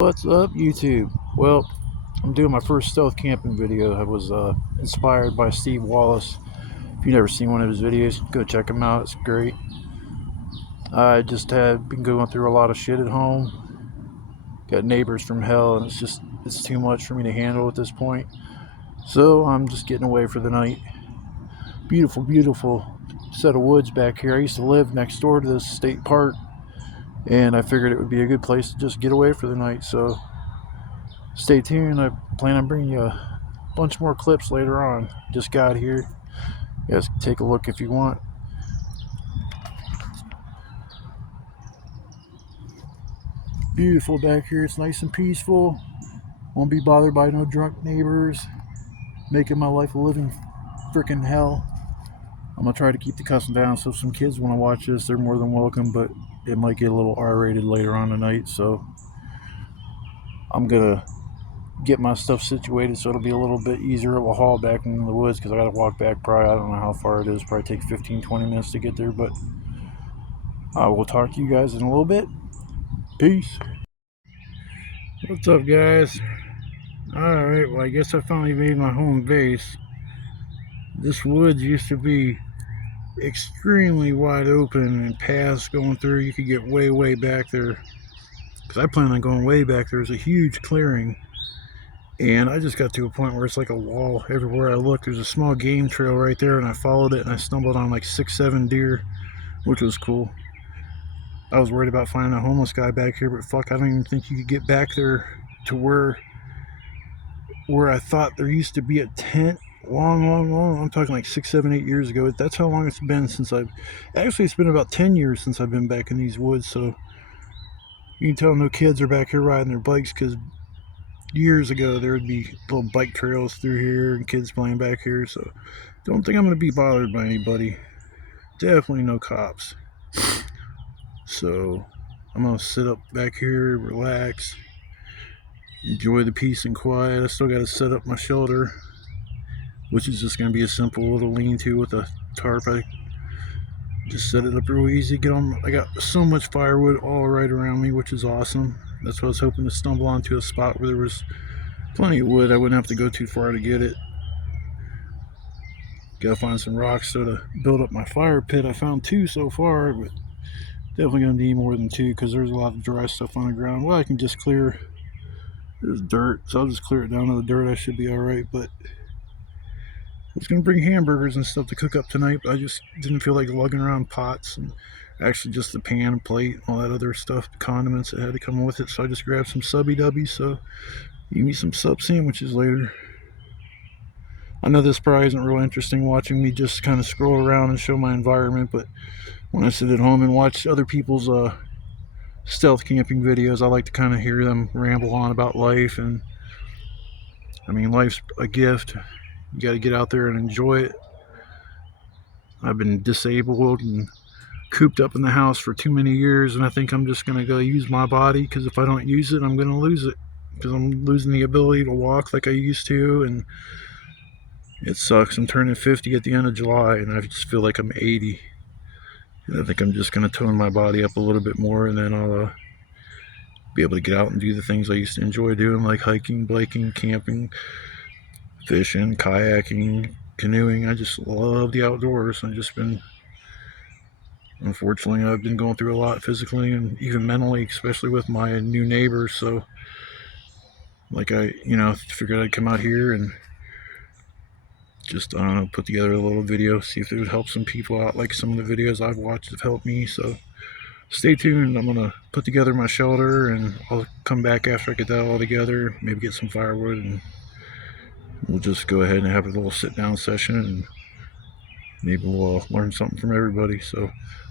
What's up, YouTube? Well, I'm doing my first stealth camping video. I was inspired by Steve Wallace. If you've never seen one of his videos, go check him out. It's great. I just have been going through a lot of shit at home. Got neighbors from hell, and it's too much for me to handle at this point. So I'm just getting away for the night. Beautiful, beautiful set of woods back here. I used to live next door to this state park, and I figured it would be a good place to just get away for the night. So stay tuned. I plan on bringing you a bunch more clips later on. Just got here. You guys can take a look if you want. Beautiful back here. It's nice and peaceful. Won't be bothered by no drunk neighbors making my life a living freaking hell. I'm gonna try to keep the cussing down, so if some kids want to watch this, they're more than welcome, but it might get a little R-rated later on tonight, so I'm gonna get my stuff situated so it'll be a little bit easier of a haul back in the woods, because I gotta walk back probably, I don't know how far it is, probably take 15-20 minutes to get there, but I will talk to you guys in a little bit. Peace. What's up, guys? Alright, well, I guess I finally made my home base. This woods used to be extremely wide open and paths going through. You could get way back there, because I plan on going way back. There's a huge clearing, and I just got to a point where it's like a wall everywhere I look. There's a small game trail right there, and I followed it, and I stumbled on like 6-7 deer, which was cool. I was worried about finding a homeless guy back here, but fuck, I don't even think you could get back there to where I thought there used to be a tent long. I'm talking like 6, 7, 8 years ago. That's how long it's been since it's been about 10 years since I've been back in these woods. So you can tell no kids are back here riding their bikes, because years ago there would be little bike trails through here and kids playing back here. So don't think I'm going to be bothered by anybody. Definitely no cops. So I'm going to sit up back here, relax, enjoy the peace and quiet. I still got to set up my shelter, which is just going to be a simple little lean-to with a tarp. I just set it up real easy. I got so much firewood all right around me, which is awesome. That's why I was hoping to stumble onto a spot where there was plenty of wood. I wouldn't have to go too far to get it. Gotta find some rocks so to build up my fire pit. I found 2 so far, but definitely gonna need more than 2, because there's a lot of dry stuff on the ground. Well, I can just clear. There's dirt, so I'll just clear it down to the dirt. I should be all right. But I was gonna bring hamburgers and stuff to cook up tonight, but I just didn't feel like lugging around pots and actually just the pan and plate, all that other stuff, the condiments that had to come with it. So I just grabbed some subby dubbies. So you can eat some sub sandwiches later. I know this probably isn't real interesting, watching me just kind of scroll around and show my environment, but when I sit at home and watch other people's stealth camping videos, I like to kind of hear them ramble on about life. And I mean, life's a gift. You got to get out there and enjoy it. I've been disabled and cooped up in the house for too many years, and I think I'm just going to go use my body, because if I don't use it, I'm going to lose it, because I'm losing the ability to walk like I used to. And it sucks. I'm turning 50 at the end of July, and I just feel like I'm 80. And I think I'm just going to tone my body up a little bit more, and then I'll be able to get out and do the things I used to enjoy doing, like hiking, biking, camping, fishing, kayaking, canoeing. I just love the outdoors. Unfortunately, I've been going through a lot physically and even mentally, especially with my new neighbors. So, like, I figured I'd come out here and just, I don't know, put together a little video, see if it would help some people out, like some of the videos I've watched have helped me. So stay tuned. I'm gonna put together my shelter, and I'll come back after I get that all together, maybe get some firewood, and we'll just go ahead and have a little sit down session, and maybe we'll learn something from everybody. So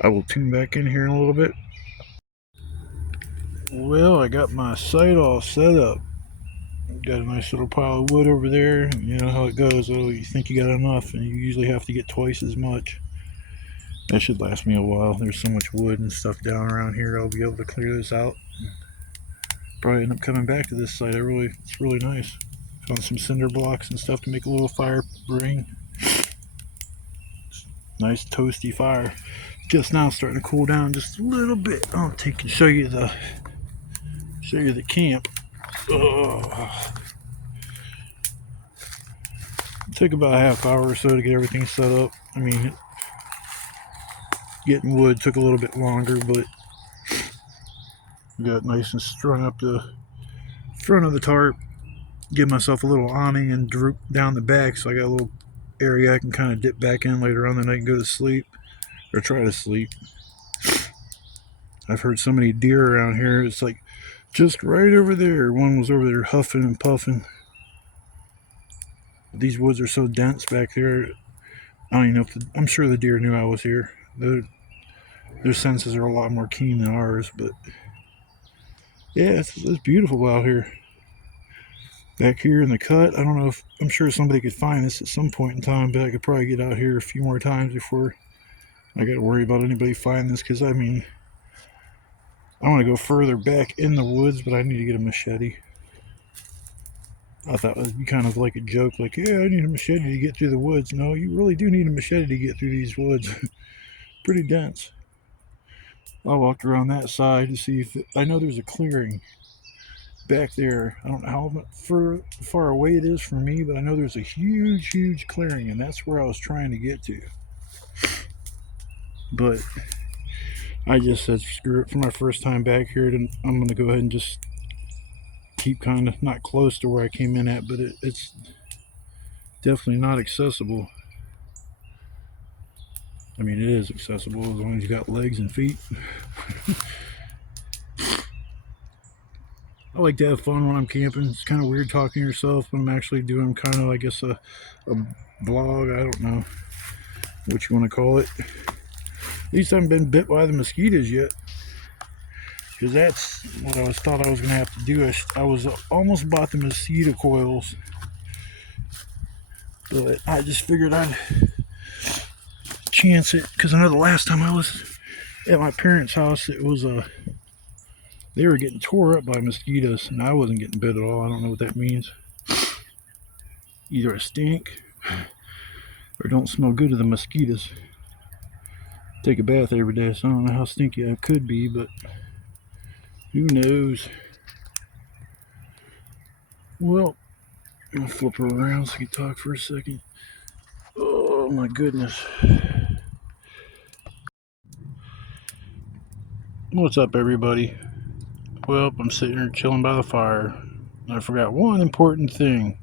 I will tune back in here in a little bit. Well, I got my site all set up. Got a nice little pile of wood over there. You know how it goes. Oh, you think you got enough, and you usually have to get twice as much. That should last me a while. There's so much wood and stuff down around here. I'll be able to clear this out. Probably end up coming back to this site. It's really nice. Found some cinder blocks and stuff to make a little fire ring. Nice toasty fire. Just now starting to cool down just a little bit. I'll show you show you the camp. It took about a half hour or so to get everything set up. I mean, getting wood took a little bit longer, but got nice and strung up the front of the tarp. Give myself a little awning and droop down the back, so I got a little area I can kind of dip back in later on the night and go to sleep, or try to sleep. I've heard so many deer around here. It's like just right over there. One was over there huffing and puffing. These woods are so dense back there. I don't even know if I'm sure the deer knew I was here. Their senses are a lot more keen than ours, but yeah, it's beautiful out here. Back here in the cut, I don't know if, I'm sure somebody could find this at some point in time, but I could probably get out here a few more times before I got to worry about anybody finding this, because I mean, I want to go further back in the woods, but I need to get a machete. I thought it would be kind of like a joke, like, yeah, I need a machete to get through the woods. No, you really do need a machete to get through these woods. Pretty dense. I walked around that side to see if I know there's a clearing back there. I don't know how far away it is from me, but I know there's a huge clearing, and that's where I was trying to get to. But I just said screw it. For my first time back here, I'm going to go ahead and just keep kind of not close to where I came in at, but it's definitely not accessible. I mean, it is accessible as long as you got legs and feet. I like to have fun when I'm camping. It's kind of weird talking to yourself when I'm actually doing kind of, I guess, a vlog. I don't know what you want to call it. At least I haven't been bit by the mosquitoes yet, because that's what I thought I was going to have to do. I was almost bought the mosquito coils, but I just figured I'd chance it, because I know the last time I was at my parents' house, it was they were getting tore up by mosquitoes, and I wasn't getting bit at all. I don't know what that means. Either I stink or don't smell good to the mosquitoes. Take a bath every day, so I don't know how stinky I could be, but who knows. Well, I'm gonna flip her around so I can talk for a second. Oh my goodness. What's up, everybody? Well, I'm sitting here chilling by the fire. I forgot one important thing: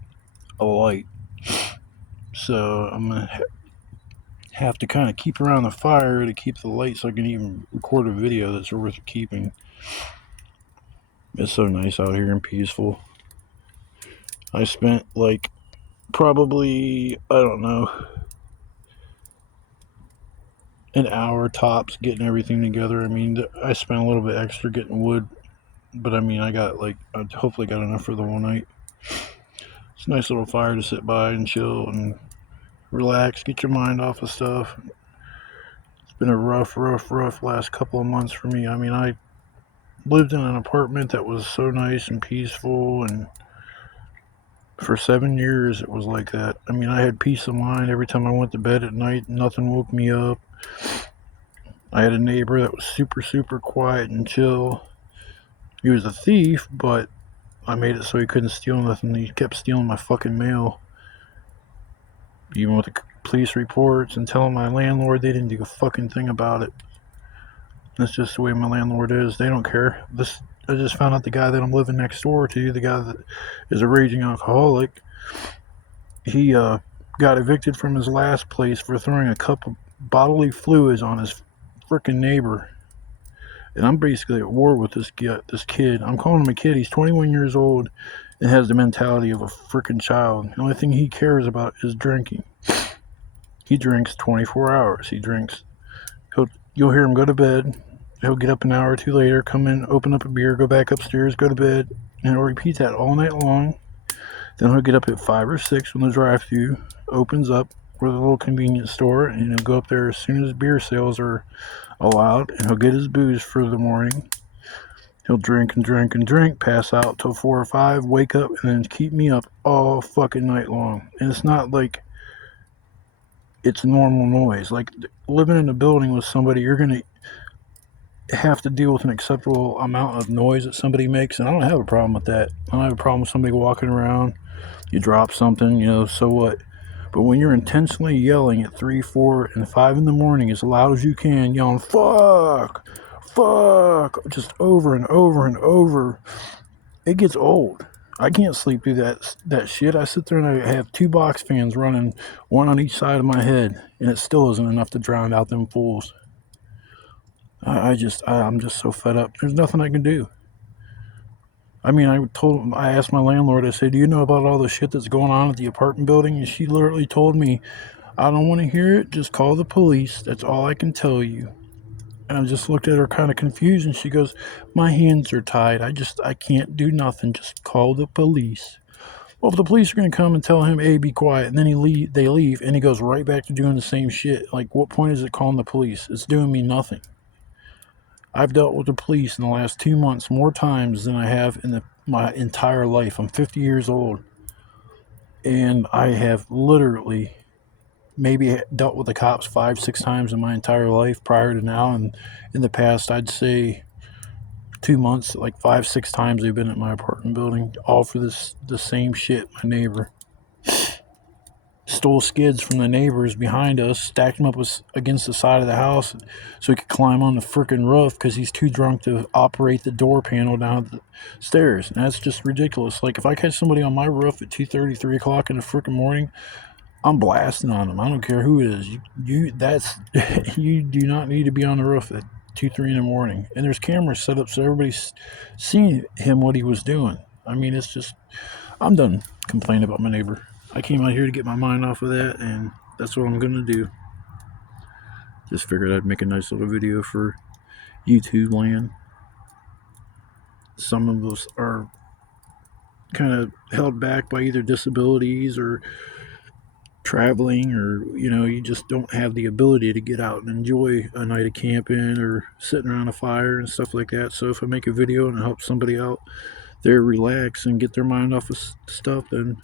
a light. So I'm gonna have to kind of keep around the fire to keep the light, so I can even record a video that's worth keeping. It's so nice out here and peaceful. I spent like probably, I don't know, an hour tops getting everything together. I mean, I spent a little bit extra getting wood, but I mean, I hopefully got enough for the whole night. It's a nice little fire to sit by and chill and relax, get your mind off of stuff. It's been a rough last couple of months for me. I mean, I lived in an apartment that was so nice and peaceful, and for 7 years it was like that. I mean, I had peace of mind every time I went to bed at night. Nothing woke me up. I had a neighbor that was super quiet and chill. He was a thief, but I made it so he couldn't steal nothing. He kept stealing my fucking mail, even with the police reports, and telling my landlord they didn't do a fucking thing about it. That's just the way my landlord is. They don't care. I just found out the guy that I'm living next door to, the guy that is a raging alcoholic, he got evicted from his last place for throwing a cup of bodily fluids on his frickin' neighbor. And I'm basically at war with this kid. I'm calling him a kid. He's 21 years old and has the mentality of a frickin' child. The only thing he cares about is drinking. He drinks 24 hours. You'll hear him go to bed. He'll get up an hour or two later, come in, open up a beer, go back upstairs, go to bed, and he'll repeat that all night long. Then he'll get up at 5 or 6 when the drive-thru opens up, or the little convenience store, and he'll go up there as soon as beer sales are allowed, and he'll get his booze for the morning. He'll drink, pass out till 4 or 5, wake up, and then keep me up all fucking night long. And it's not like it's normal noise. Like living in a building with somebody, you're gonna have to deal with an acceptable amount of noise that somebody makes, and I don't have a problem with that. I don't have a problem with somebody walking around. You drop something, so what? But when you're intentionally yelling at 3, 4, and 5 in the morning as loud as you can, yelling "fuck, fuck," just over and over and over, it gets old. I can't sleep through that shit. I sit there and I have 2 box fans running, one on each side of my head, and it still isn't enough to drown out them fools. I'm just so fed up. There's nothing I can do. I mean, I asked my landlord, I said, "Do you know about all the shit that's going on at the apartment building?" And she literally told me, "I don't want to hear it. Just call the police. That's all I can tell you." And I just looked at her kind of confused, and she goes, "My hands are tied. I can't do nothing. Just call the police." Well, if the police are going to come and tell him, "Hey, be quiet," and then they leave, and he goes right back to doing the same shit. Like, what point is it calling the police? It's doing me nothing. I've dealt with the police in the last 2 months more times than I have in my entire life. I'm 50 years old, and I have literally maybe dealt with the cops 5, 6 times in my entire life prior to now. And in the past, I'd say 2 months, like 5, 6 times they've been at my apartment building, all for the same shit. My neighbor stole skids from the neighbors behind us, stacked them up against the side of the house so he could climb on the frickin' roof because he's too drunk to operate the door panel down the stairs. And that's just ridiculous. Like, if I catch somebody on my roof at 2:30, 3 o'clock in the frickin' morning, I'm blasting on them. I don't care who it is. You do not need to be on the roof at 2, 3 in the morning. And there's cameras set up so everybody's seeing him what he was doing. I mean, it's just, I'm done complaining about my neighbor. I came out here to get my mind off of that, and that's what I'm gonna do. Just figured I'd make a nice little video for YouTube land. Some of us are kind of held back by either disabilities or traveling, or you just don't have the ability to get out and enjoy a night of camping or sitting around a fire and stuff like that. So if I make a video and help somebody out there relax and get their mind off of stuff, then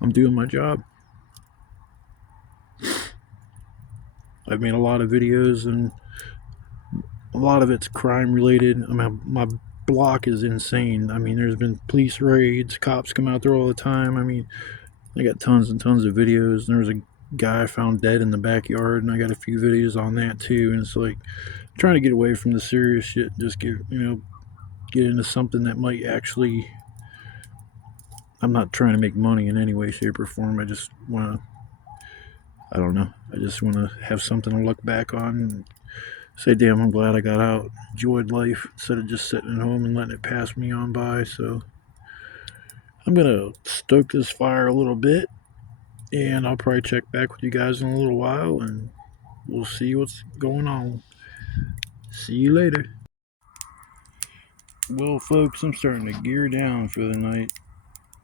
I'm doing my job. I've made a lot of videos, and a lot of it's crime related. I mean, my block is insane. I mean, there's been police raids, cops come out there all the time. I mean, I got tons and tons of videos. There was a guy found dead in the backyard, and I got a few videos on that too. And it's like trying to get away from the serious shit, and just get into something that might actually. I'm not trying to make money in any way, shape, or form. I just want to. I don't know. I just want to have something to look back on and say, "Damn, I'm glad I got out, enjoyed life," instead of just sitting at home and letting it pass me on by. So I'm gonna stoke this fire a little bit, and I'll probably check back with you guys in a little while, and we'll see what's going on. See you later. Well, folks, I'm starting to gear down for the night.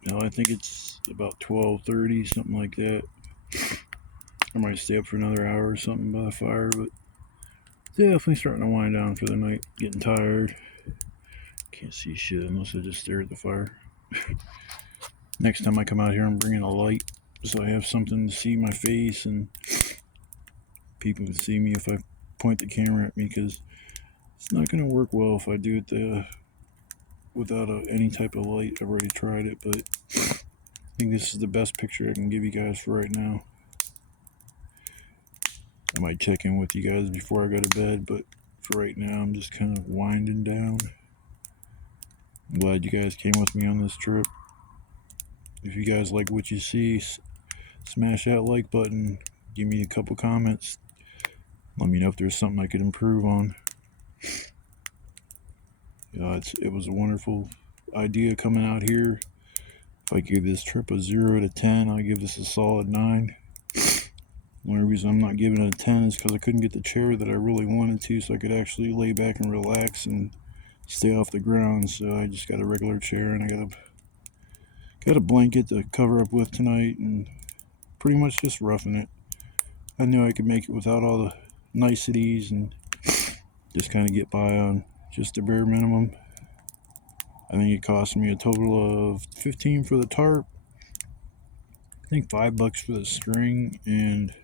Now I think it's about 12:30, something like that. I might stay up for another hour or something by the fire, but definitely starting to wind down for the night. Getting tired. Can't see shit unless I just stare at the fire. Next time I come out here, I'm bringing a light so I have something to see my face and people can see me if I point the camera at me, because it's not going to work well if I do it without any type of light. I've already tried it, but I think this is the best picture I can give you guys for right now. I might check in with you guys before I go to bed, but for right now, I'm just kind of winding down. I'm glad you guys came with me on this trip. If you guys like what you see, smash that like button. Give me a couple comments. Let me know if there's something I could improve on. It was a wonderful idea coming out here. If I give this trip a 0 to 10, I give this a solid 9. The only reason I'm not giving it a 10 is because I couldn't get the chair that I really wanted to, so I could actually lay back and relax and stay off the ground. So I just got a regular chair, and I got a blanket to cover up with tonight, and pretty much just roughing it. I knew I could make it without all the niceties and just kind of get by on just the bare minimum. I think it cost me a total of $15 for the tarp, I think $5 for the string, and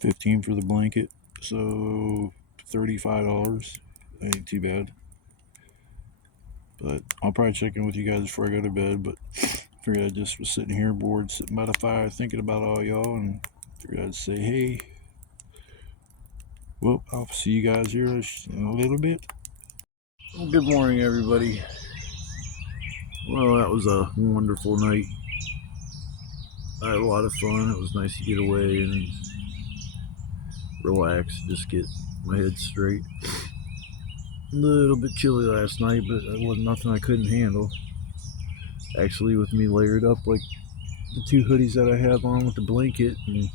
$15 for the blanket. So $35. Ain't too bad. But I'll probably check in with you guys before I go to bed. But figured I just was sitting here bored, sitting by the fire, thinking about all y'all, and figured I'd say, hey, well, I'll see you guys here in a little bit. Well, good morning, everybody. Well, that was a wonderful night. I had a lot of fun. It was nice to get away and relax, just get my head straight. A little bit chilly last night, but it wasn't nothing I couldn't handle. Actually, with me layered up like the two hoodies that I have on with the blanket, and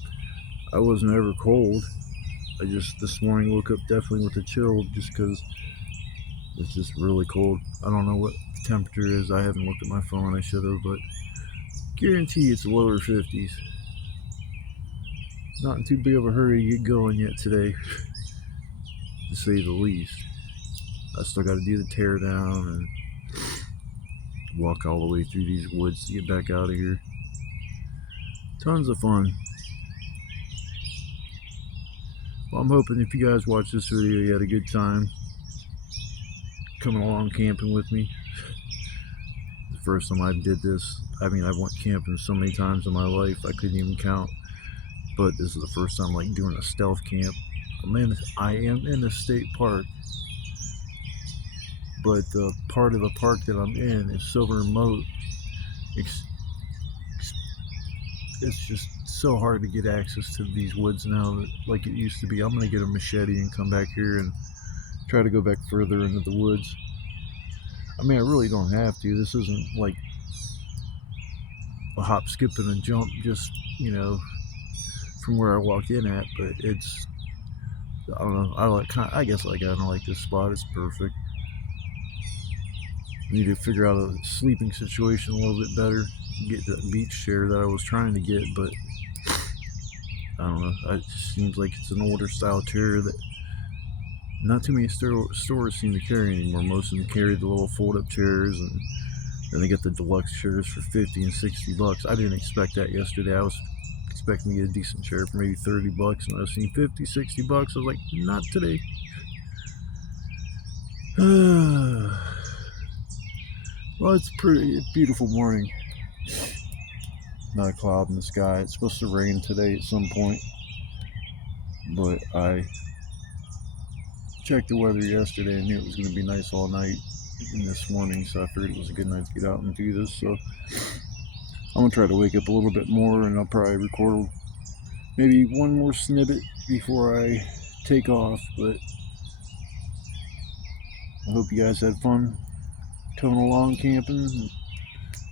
I wasn't ever cold. I just this morning woke up definitely with a chill just because it's just really cold. I don't know what the temperature is. I haven't looked at my phone. I should have, but guarantee it's lower 50s. Not in too big of a hurry to get going yet today, to say the least. I still got to do the tear down and walk all the way through these woods to get back out of here. Tons of fun. Well, I'm hoping if you guys watch this video, you had a good time coming along camping with me. The first time I did this, I mean, I've went camping so many times in my life, I couldn't even count. But this is the first time like doing a stealth camp. I am in a state park, but the part of the park that I'm in is so remote. It's just so hard to get access to these woods now like it used to be. I'm gonna get a machete and come back here and try to go back further into the woods. I mean, I really don't have to. This isn't like a hop, skip, and a jump just, you know, from where I walked in at, but it's, I don't know, I guess I kind of like this spot. It's perfect. I need to figure out a sleeping situation a little bit better, get that beach chair that I was trying to get, but I don't know, it just seems like it's an older style chair that not too many stores seem to carry anymore. Most of them carry the little fold-up chairs, and then they get the deluxe chairs for 50 and 60 bucks. I didn't expect that yesterday. I was expecting to get a decent chair for maybe 30 bucks, and I was seeing 50, 60 bucks. I was like, not today. Well, it's a beautiful morning. Not a cloud in the sky. It's supposed to rain today at some point, but I checked the weather yesterday and knew it was going to be nice all night and this morning, so I figured it was a good night to get out and do this. So I'm going to try to wake up a little bit more, and I'll probably record maybe one more snippet before I take off, but I hope you guys had fun coming along camping.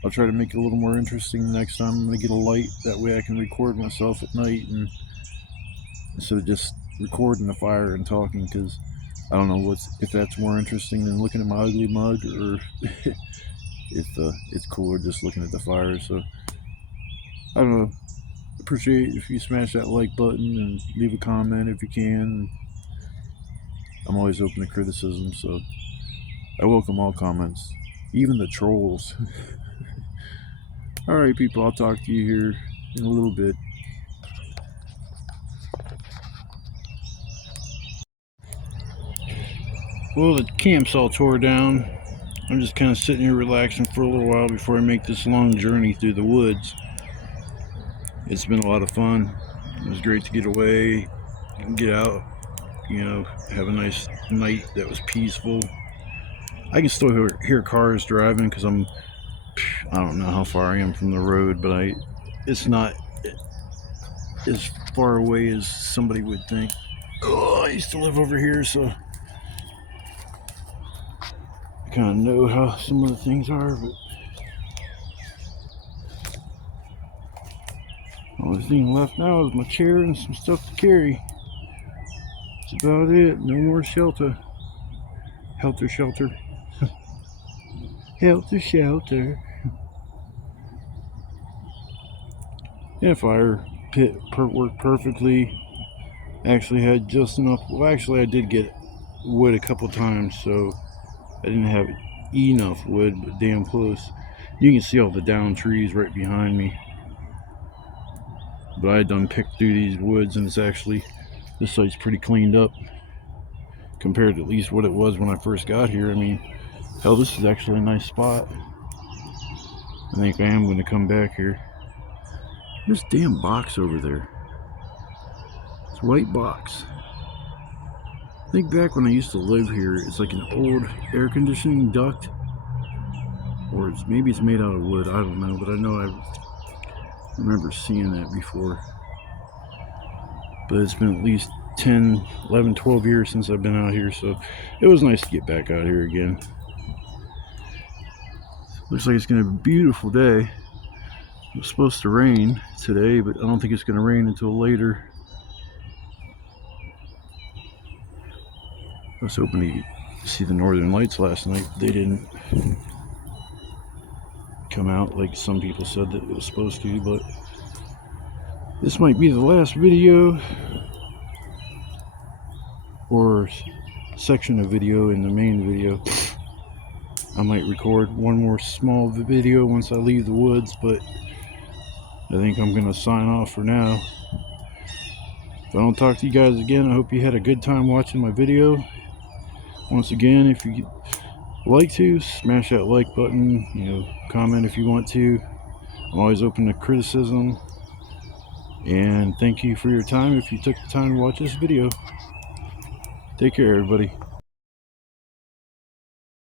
I'll try to make it a little more interesting next time. I'm going to get a light, that way I can record myself at night, and instead of just recording the fire and talking, because I don't know if that's more interesting than looking at my ugly mug, or if it's cooler just looking at the fire. So I don't know. Appreciate if you smash that like button and leave a comment if you can. I'm always open to criticism, so I welcome all comments, even the trolls. Alright people, I'll talk to you here in a little bit. Well, the camp's all tore down. I'm just kind of sitting here relaxing for a little while before I make this long journey through the woods. It's been a lot of fun. It was great to get away and get out, you know, have a nice night that was peaceful. I can still hear cars driving because I don't know how far I am from the road, but it's not as far away as somebody would think. Oh, I used to live over here, so I kind of know how some of the things are, but only thing left now is my chair and some stuff to carry. That's about it. No more shelter. Helter shelter. Helter shelter. Yeah, fire pit worked perfectly. Actually had just enough. Well, actually I did get wood a couple times, so I didn't have enough wood, but damn close. You can see all the down trees right behind me. But I done picked through these woods, and it's actually, this site's pretty cleaned up. compared to at least what it was when I first got here. I mean, hell, this is actually a nice spot. I think I am going to come back here. This damn box over there. It's a white box. I think back when I used to live here, it's like an old air conditioning duct. Or maybe it's made out of wood, I don't know. But I know I remember seeing that before. But it's been at least 10, 11, 12 years since I've been out here. So it was nice to get back out here again. Looks like it's going to be a beautiful day. It was supposed to rain today, but I don't think it's going to rain until later. I was hoping to see the northern lights last night. They didn't come out like some people said that it was supposed to, but this might be the last video or section of video in the main video. I might record one more small video once I leave the woods, but I think I'm going to sign off for now. If I don't talk to you guys again, I hope you had a good time watching my video. Once again, if you like to, smash that like button, comment if you want to. I'm always open to criticism. And thank you for your time if you took the time to watch this video. Take care, everybody.